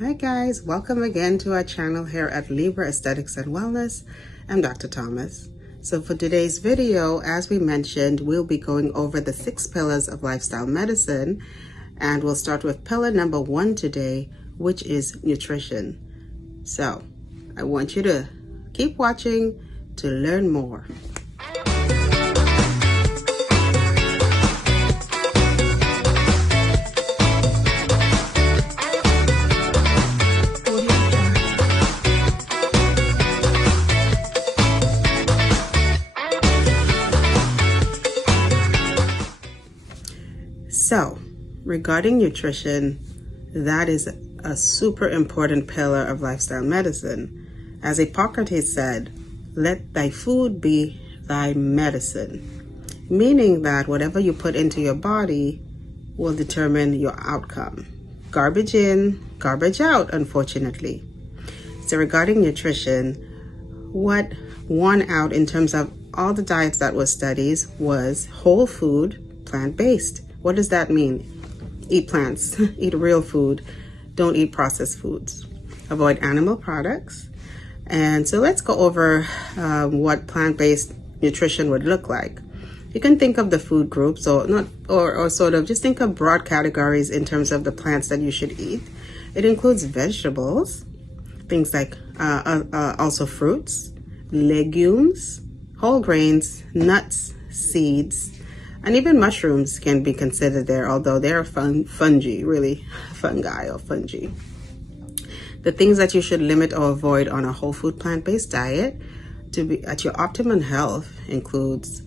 Hi guys, welcome again to our channel here at Libra Aesthetics and Wellness. I'm Dr. Thomas. So for today's video, as we mentioned, we'll be going over the 6 pillars of lifestyle medicine, and we'll start with pillar number 1 today, which is nutrition. So I want you to keep watching to learn more. So, regarding nutrition, that is a super important pillar of lifestyle medicine. As Hippocrates said, let thy food be thy medicine, meaning that whatever you put into your body will determine your outcome. Garbage in, garbage out, unfortunately. So regarding nutrition, what won out in terms of all the diets that were studied was whole food, plant-based. What does that mean? Eat plants, eat real food, don't eat processed foods. Avoid animal products. And so let's go over what plant-based nutrition would look like. You can think of the food groups, or sort of just think of broad categories in terms of the plants that you should eat. It includes vegetables, things like also fruits, legumes, whole grains, nuts, seeds, and even mushrooms can be considered there, although they're fungi, really fungi or fungi. The things that you should limit or avoid on a whole food plant-based diet to be at your optimum health includes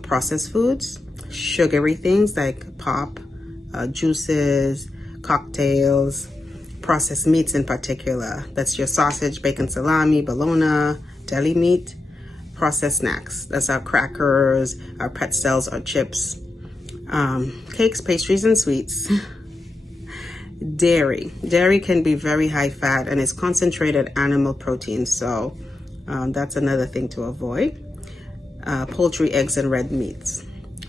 processed foods, sugary things like pop, juices, cocktails, processed meats in particular. That's your sausage, bacon, salami, bologna, deli meat. Processed snacks, that's our crackers, our pretzels, our chips, cakes, pastries, and sweets. Dairy can be very high fat and is concentrated animal protein, so that's another thing to avoid. Poultry, eggs, and red meats.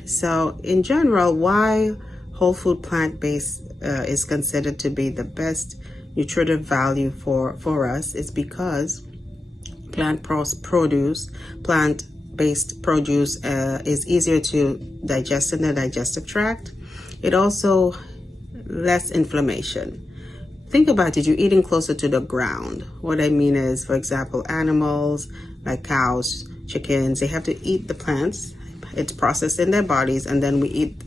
So in general, why whole food plant-based is considered to be the best nutritive value for us is because plant-based produce is easier to digest in the digestive tract. It also less inflammation. Think about it, you're eating closer to the ground. What I mean is, for example, animals like cows, chickens, they have to eat the plants. It's processed in their bodies, and then we eat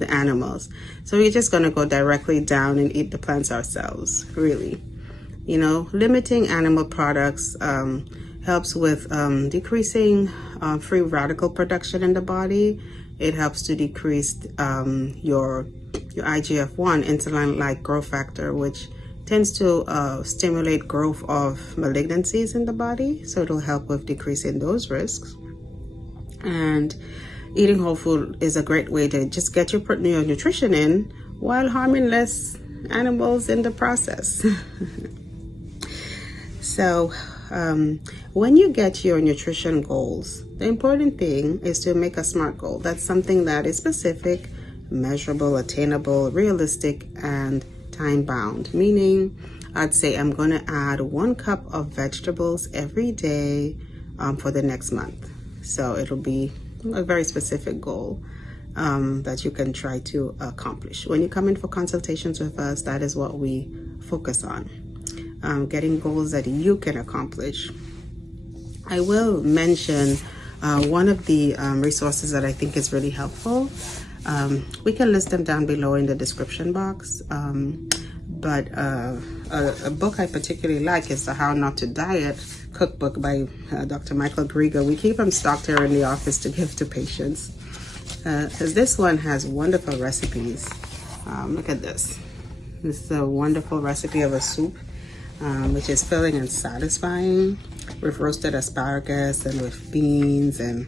the animals. So we're just gonna go directly down and eat the plants ourselves, really. You know, limiting animal products helps with decreasing free radical production in the body. It helps to decrease your IGF-1, insulin-like growth factor, which tends to stimulate growth of malignancies in the body. So it'll help with decreasing those risks. And eating whole food is a great way to just get your nutrition in while harming less animals in the process. So when you get your nutrition goals, the important thing is to make a SMART goal. That's something that is specific, measurable, attainable, realistic, and time-bound. Meaning, I'd say I'm going to add 1 cup of vegetables every day for the next month. So it'll be a very specific goal that you can try to accomplish. When you come in for consultations with us, that is what we focus on. Getting goals that you can accomplish. I will mention one of the resources that I think is really helpful. We can list them down below in the description box. But a book I particularly like is the How Not to Diet cookbook by Dr. Michael Greger. We keep them stocked here in the office to give to patients. Because this one has wonderful recipes. Look at this. This is a wonderful recipe of a soup, which is filling and satisfying, with roasted asparagus and with beans. And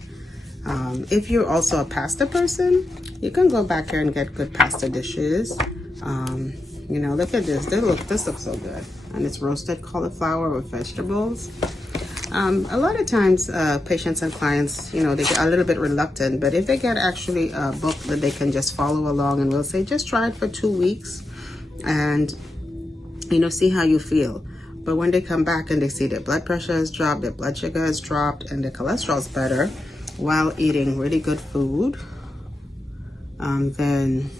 if you're also a pasta person, you can go back here and get good pasta dishes. You know, look at this. This looks so good. And it's roasted cauliflower with vegetables. A lot of times patients and clients, you know, they get a little bit reluctant, but if they get actually a book that they can just follow along, and we'll say just try it for 2 weeks, and see how you feel. But when they come back and they see their blood pressure has dropped, their blood sugar has dropped, and their cholesterol is better while eating really good food, then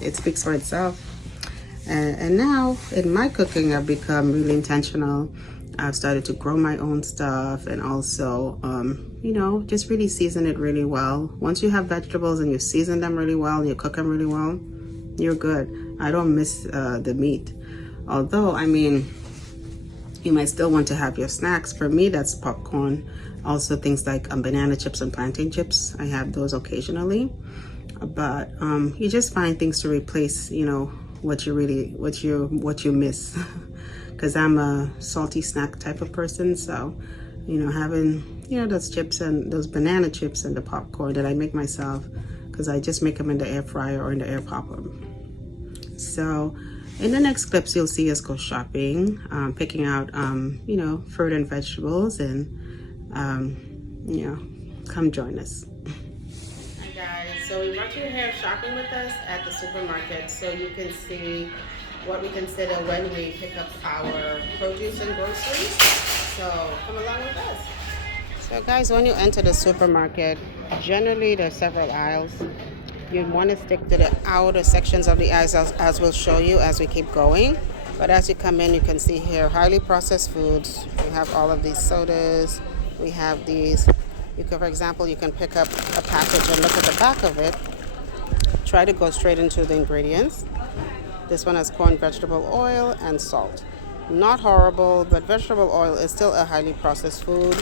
it speaks for itself. And now in my cooking, I've become really intentional. I've started to grow my own stuff, and also, just really season it really well. Once you have vegetables and you season them really well and you cook them really well, you're good. I don't miss the meat. Although, you might still want to have your snacks. For me, that's popcorn. Also things like banana chips and plantain chips. I have those occasionally. But you just find things to replace, what you miss. Because I'm a salty snack type of person. So, having, those chips and those banana chips and the popcorn that I make myself, because I just make them in the air fryer or in the air popper. So in the next clips, you'll see us go shopping, picking out, fruit and vegetables, and, come join us. Hi guys, so we brought you here shopping with us at the supermarket so you can see what we consider when we pick up our produce and groceries. So come along with us. So guys, when you enter the supermarket, generally there's several aisles. You want to stick to the outer sections of the aisles as we'll show you as we keep going. But as you come in, you can see here highly processed foods. We have all of these sodas. We have these. For example, you can pick up a package and look at the back of it. Try to go straight into the ingredients. This one has corn, vegetable oil, and salt. Not horrible, but vegetable oil is still a highly processed food.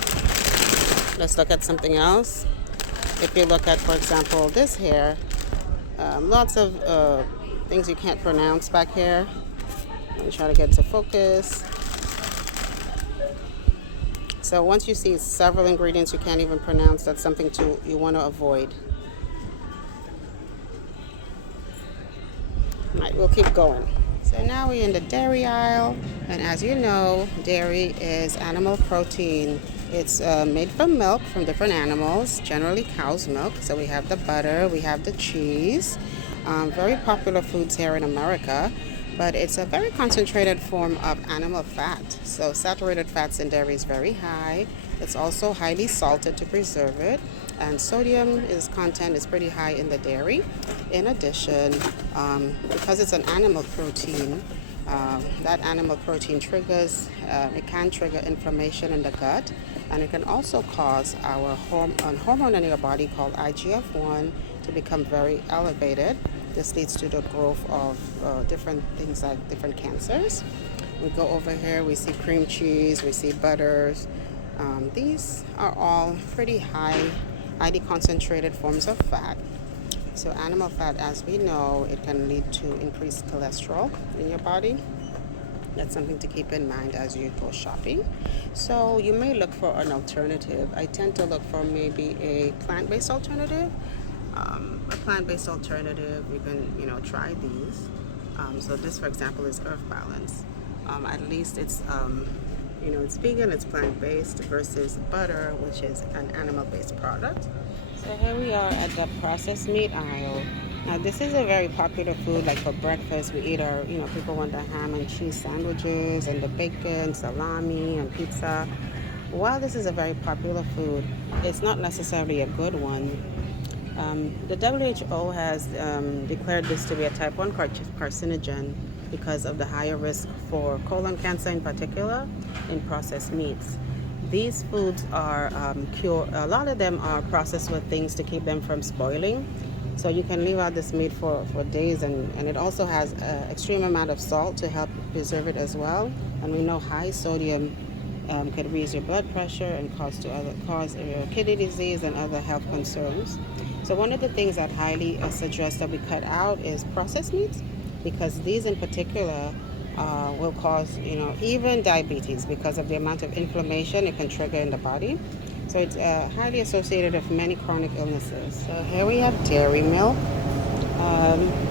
Let's look at something else. If you look at, for example, this here, lots of things you can't pronounce back here. Let me try to get to focus. So once you see several ingredients you can't even pronounce, that's something you want to avoid. All right, we'll keep going. So now we're in the dairy aisle, and as you know, dairy is animal protein. It's made from milk from different animals, generally cow's milk. So we have the butter, we have the cheese, very popular foods here in America, but it's a very concentrated form of animal fat. So saturated fats in dairy is very high. It's also highly salted to preserve it, and sodium content is pretty high in the dairy. In addition, because it's an animal protein, that animal protein it can trigger inflammation in the gut, and it can also cause our hormone in your body called IGF-1 to become very elevated. This leads to the growth of different things like different cancers. We go over here, we see cream cheese, we see butters. These are all pretty highly concentrated forms of fat. So animal fat, as we know, it can lead to increased cholesterol in your body. That's something to keep in mind as you go shopping. So you may look for an alternative. I tend to look for maybe a plant-based alternative. A plant-based alternative, you can, try these. So this, for example, is Earth Balance. At least it's, it's vegan, it's plant-based versus butter, which is an animal-based product. So here we are at the processed meat aisle. Now this is a very popular food. Like for breakfast, we eat our, people want the ham and cheese sandwiches and the bacon, salami, and pizza. While this is a very popular food, it's not necessarily a good one. The WHO has declared this to be a type 1 carcinogen because of the higher risk for colon cancer in particular in processed meats. These foods are a lot of them are processed with things to keep them from spoiling. So you can leave out this meat for days, and it also has an extreme amount of salt to help preserve it as well. And we know high sodium can raise your blood pressure and cause kidney disease and other health concerns. So one of the things that highly suggest that we cut out is processed meats, because these in particular will cause, even diabetes because of the amount of inflammation it can trigger in the body. So it's highly associated with many chronic illnesses. So here we have dairy milk.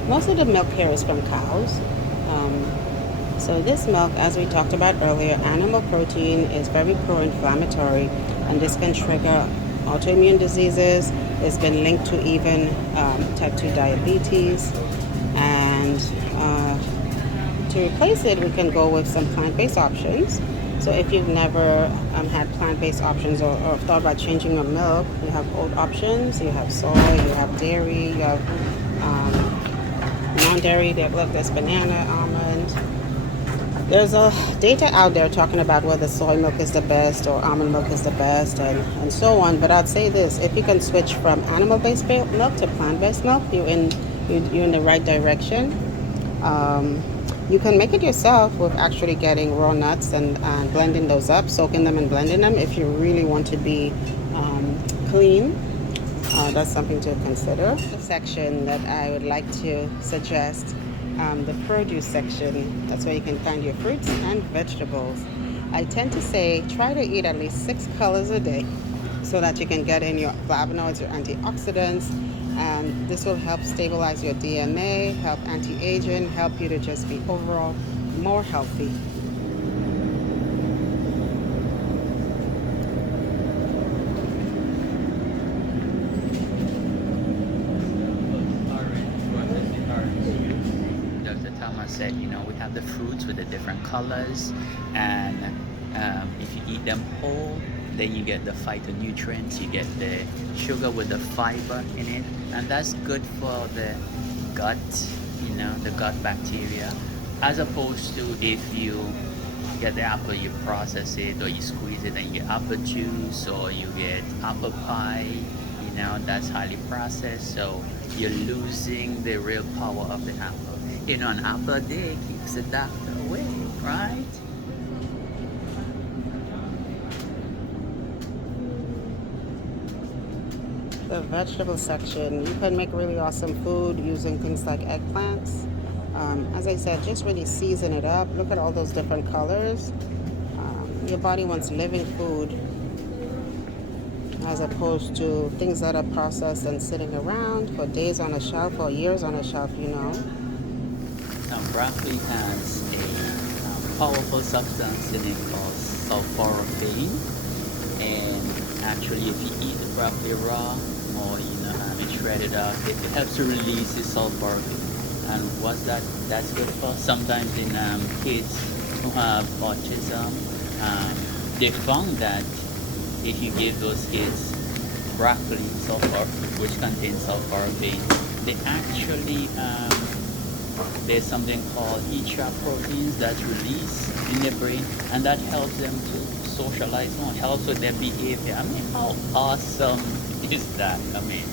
Most of the milk here is from cows. So this milk, as we talked about earlier, animal protein is very pro-inflammatory, and this can trigger autoimmune diseases. It's been linked to even type 2 diabetes and to to replace it, we can go with some plant-based options. So if you've never had plant-based options or thought about changing your milk, you have oat options, you have soy, you have dairy, you have non-dairy. Look, there's banana, almond. There's a data out there talking about whether soy milk is the best or almond milk is the best and so on. But I'd say this, if you can switch from animal-based milk to plant-based milk, you're in the right direction. You can make it yourself with actually getting raw nuts and blending those up, soaking them and blending them if you really want to be clean. That's something to consider. The section that I would like to suggest, the produce section. That's where you can find your fruits and vegetables. I tend to say try to eat at least 6 colors a day so that you can get in your flavonoids, your antioxidants, and this will help stabilize your DNA, help anti-aging, help you to just be overall more healthy. Dr. Thomas said, we have the fruits with the different colors, and if you eat them whole, then you get the phytonutrients, you get the sugar with the fiber in it, and that's good for the gut, the gut bacteria, as opposed to if you get the apple, you process it, or you squeeze it and you get apple juice, or you get apple pie, that's highly processed, so you're losing the real power of the apple. An apple a day keeps the doctor away, right? The vegetable section, you can make really awesome food using things like eggplants. As I said, just really season it up. Look at all those different colors. Your body wants living food as opposed to things that are processed and sitting around for days on a shelf or years on a shelf. Now, broccoli has a powerful substance in it called sulforaphane, and actually, if you eat the broccoli raw or have it shredded up, it helps to release the sulforaphane. And what's that's good for? Sometimes in kids who have autism, they found that if you give those kids broccoli which contains sulforaphane, they actually there's something called e-trap proteins that's released in their brain, and that helps them to socialize more, helps with their behavior. I mean, how awesome is that? I mean,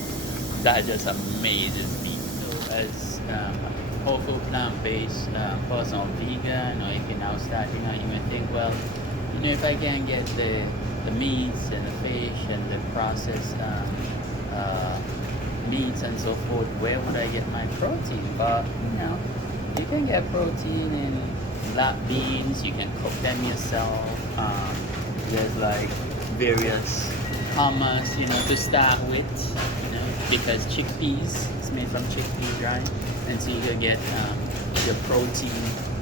that just amazes me. So as whole food plant-based person or vegan, or you can now start, you may think, well, if I can get the meats and the fish and the processed meats and so forth, where would I get my protein? But you can get protein in black beans, you can cook them yourself. There's like various hummus, to start with, because chickpeas, it's made from chickpeas, right? And so you can get your protein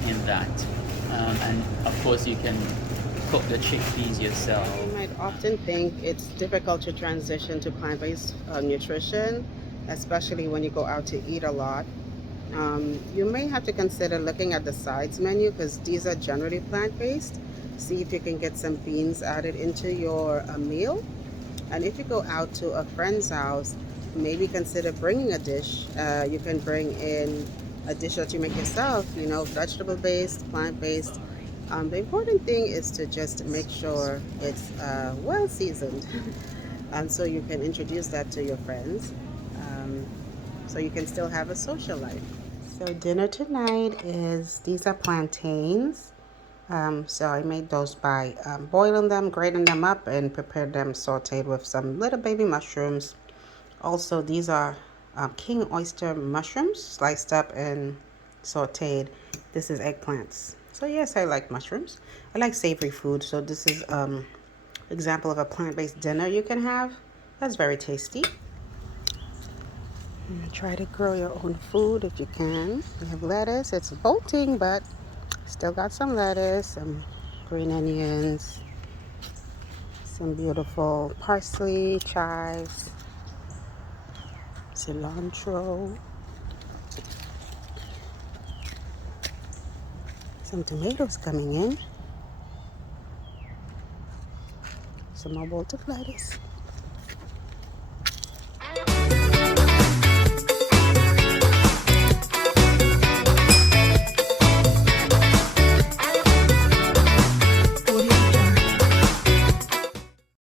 in that. And of course you can cook the chickpeas yourself. You might often think it's difficult to transition to plant-based nutrition, especially when you go out to eat a lot. You may have to consider looking at the sides menu because these are generally plant-based. See if you can get some beans added into your meal. And if you go out to a friend's house, maybe consider bringing a dish. You can bring in a dish that you make yourself, vegetable-based, plant-based. The important thing is to just make sure it's well seasoned. And so you can introduce that to your friends. So you can still have a social life. So dinner tonight these are plantains. So I made those by boiling them, grating them up, and prepared them sauteed with some little baby mushrooms. Also, these are king oyster mushrooms, sliced up and sauteed. This is eggplants. So yes, I like mushrooms. I like savory food. So this is example of a plant-based dinner you can have. That's very tasty. Try to grow your own food if you can. You have lettuce. It's bolting, but still got some lettuce, some green onions, some beautiful parsley, chives, cilantro. Some tomatoes coming in. Some more lettuce.